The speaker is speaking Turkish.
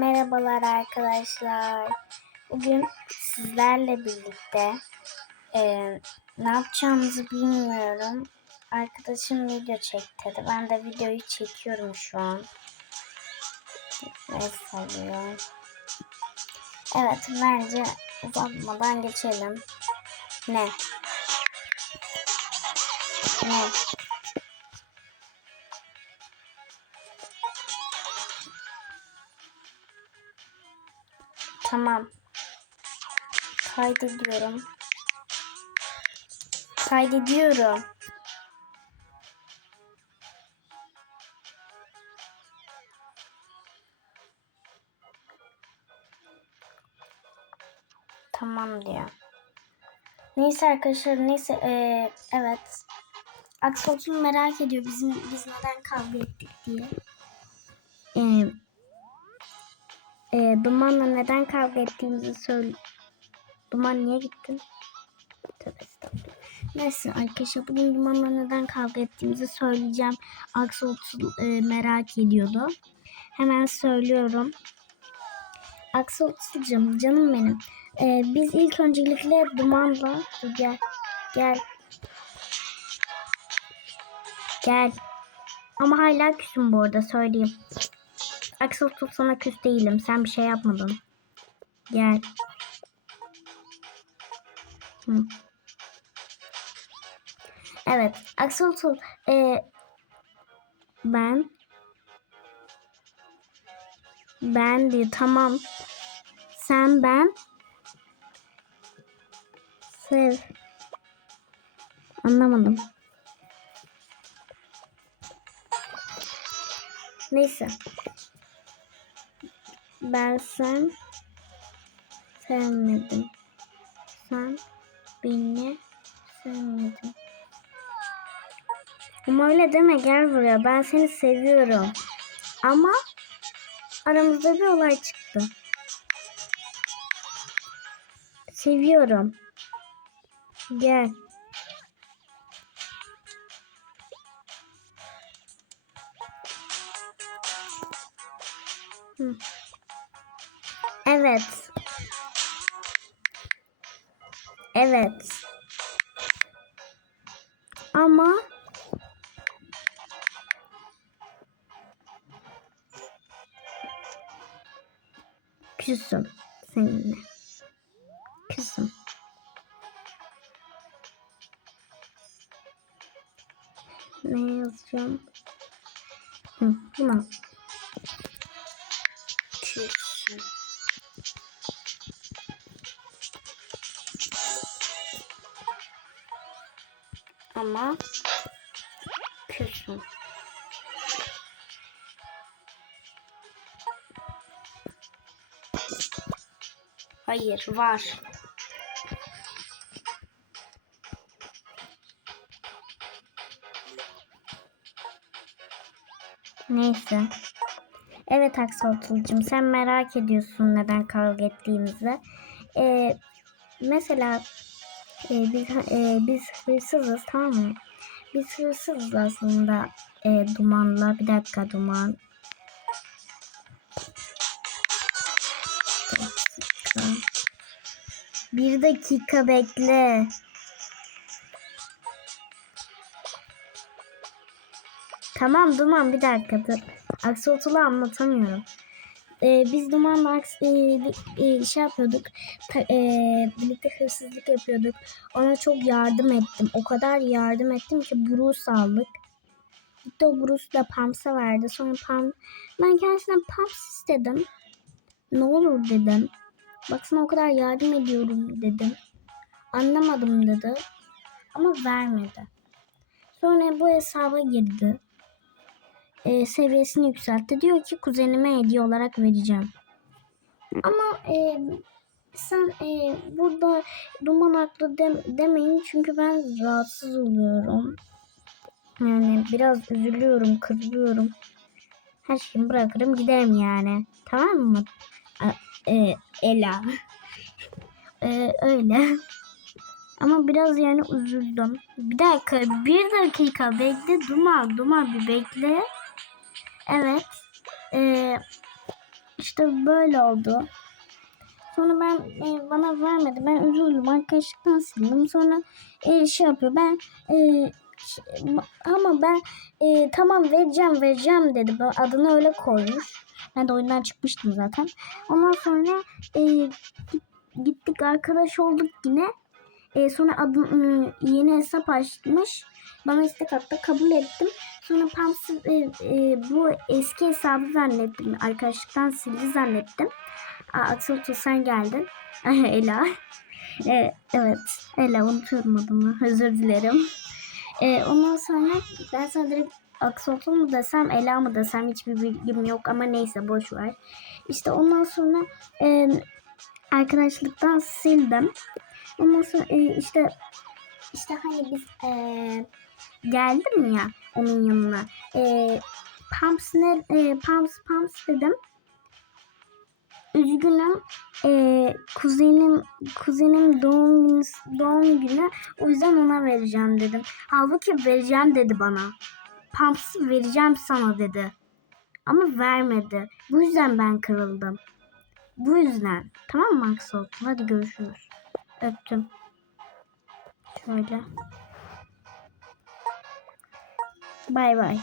Merhabalar arkadaşlar. Bugün sizlerle birlikte eee, ne yapacağımızı bilmiyorum. Arkadaşım video çek dedi. Ben de videoyu çekiyorum şu an. Ne sallıyor? Evet bence uzatmadan geçelim. Ne? Ne? Tamam. Kaydediyorum. Kaydediyorum. Tamam diyor. Neyse arkadaşlar neyse eee, evet. Aksolot'un merak ediyor bizim biz neden kavga ettik diye. Eee e, Duman'la neden kavga ettiğimizi söyle. Duman niye gittin? Tövbe estağfurullah. Neyse arkadaşlar bugün Duman'la neden kavga ettiğimizi söyleyeceğim. Aksolotl e, merak ediyordu. Hemen söylüyorum. Aksolotlucum canım benim. E, biz ilk öncelikle Duman'la gel gel gel. Ama hala küsüm bu arada söyleyeyim. Axel tut sana küs değilim. Sen bir şey yapmadın. Gel. Hı. Evet. Axel tut. Ee, ben ben diyor. Tamam. Sen ben sev. Anlamadım. Neyse. Ben sen sevmedim. Sen beni sevmedin. Ama öyle deme gel buraya. Ben seni seviyorum. Ama aramızda bir olay çıktı. Seviyorum. Gel. Hı. Evet. Evet. Ama küsüm seninle. Küsüm. Ne yazacağım? Hı, bunu. Ama küsüm. Hayır var. Neyse. Evet Aksaltılıcım sen merak ediyorsun neden kavga ettiğimizi. Ee, mesela e, biz, e, biz hırsızız tamam mı? Biz hırsızız aslında e, dumanla. Bir dakika duman. Bir dakika. Bekle. Tamam Duman bir dakika dur. Aksolotlu anlatamıyorum. Ee, biz Duman'la aks- e, e, şey yapıyorduk. Ta- e, birlikte hırsızlık yapıyorduk. Ona çok yardım ettim. O kadar yardım ettim ki Bruce aldık. Gitti o Bruce da Pams'a verdi. Sonra Pam ben kendisinden Pams istedim. Ne olur dedim. Baksana o kadar yardım ediyorum dedim. Anlamadım dedi. Ama vermedi. Sonra bu hesaba girdi e, seviyesini yükseltti. Diyor ki kuzenime hediye olarak vereceğim. Ama e, sen e, burada duman haklı dem- demeyin çünkü ben rahatsız oluyorum. Yani biraz üzülüyorum, kırılıyorum. Her şeyi bırakırım giderim yani. Tamam mı? E, e, Ela. e, öyle. Ama biraz yani üzüldüm. Bir dakika, bir dakika bekle. Duman, Duman bir bekle. Evet. Ee, işte böyle oldu. Sonra ben e, bana vermedi. Ben üzüldüm. Arkadaşlıktan sildim. Sonra e, şey yapıyor. Ben e, ama ben e, tamam vereceğim vereceğim dedi. Adını öyle koymuş. Ben de oyundan çıkmıştım zaten. Ondan sonra e, git- gittik arkadaş olduk yine. E, sonra adım ıı, yeni hesap açmış. Bana istek attı. Kabul ettim. Sonra Pams'ı e, e, bu eski hesabı zannettim. Arkadaşlıktan sildi zannettim. Aa, Aksotu sen geldin. Ela. E, evet. Ela unutuyorum adını. Özür dilerim. E, ondan sonra ben sana direkt Aksotu mu desem Ela mı desem hiçbir bilgim yok ama neyse boş ver. İşte ondan sonra e, arkadaşlıktan sildim. Ondan sonra e, işte işte hani biz e, geldim ya onun yanına. E, Pumps ne? E, Pumps Pumps dedim. Üzgünüm. E, kuzenim kuzenim doğum günü doğum günü. O yüzden ona vereceğim dedim. Halbuki vereceğim dedi bana. Pumps'ı vereceğim sana dedi. Ama vermedi. Bu yüzden ben kırıldım. Bu yüzden. Tamam mı Axel? Hadi görüşürüz. Öptüm. Şöyle. Bay bay.